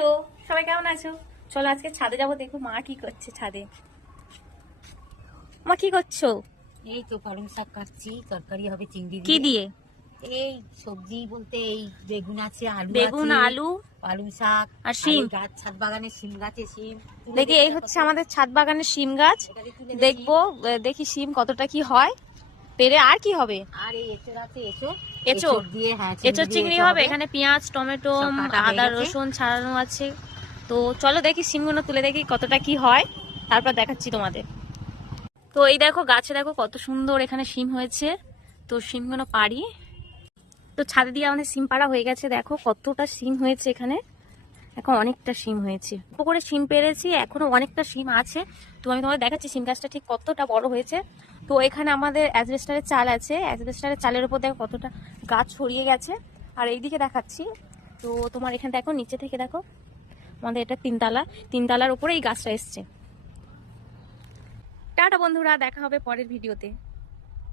Hello, সবাই কেমন আছো? চলো আজকে ছাদে যাবো, দেখো মা কি করছে ছাদে। মা কি করছো? এই তো পালং শাক কাটছি, তরকারি হবে চিংড়ি কি দিয়ে। দিয়ে? এই সবজি বলতে এই বেগুন আছে, আলু বেগুন, আছে, আলু পালং শাক আর আর শিম। এই গাছ, ছাদ বাগানে শিম গাছে শিম তুলে দেখি দেখি এই দেখো হচ্ছে তো, আমাদের ছাদ বাগানের শিম গাছ। এটাকে তুলে দেখি। দেখবো দেখি শিম কতটা কি হয় পেরে। আর কি হবে? আর এই এঁচড় আছে, এঁচড় এঁচোড়। এঁচড় দিয়ে, হ্যাঁ এঁচোড় দিয়ে চিংড়ি এঁচড় হবে। এখানে পেঁয়াজ, টমেটো, সব কাটা হয়ে আদা, গেছে। রসুন ছাড়ানো আছে। তো চলো দেখি শিমগুলো তুলে দেখি কতটা কি হয়, তারপর দেখাচ্ছি তোমাদের। তো এই দেখো গাছে দেখো কত সুন্দর এখানে শিম হয়েছে। তো শিমগুলো পারি। তো ছাদে দিয়ে আমাদের শিম পাড়া হয়ে গেছে, দেখো কতটা শিম হয়েছে এখানে। এখন অনেকটা শিম হয়েছে, করে শিম পেরেছি, এখনো অনেকটা শিম আছে। তো আমি তোমাদের দেখাচ্ছি শিম গাছটা ঠিক কতটা বড় হয়েছে। তো এখানে আমাদের অ্যাজবেস্টারের চাল আছে, অ্যাজবেস্টারের চালের উপর দেখো কতটা গাছ ছড়িয়ে গেছে। আর এইদিকে দেখাচ্ছি, তো তোমার এখানে দেখো নিচে থেকে দেখো, আমাদের এটা তিনতলা, তিনতলার উপরে এই গাছটা এসছে। টাটা বন্ধুরা, দেখা হবে পরের ভিডিওতে।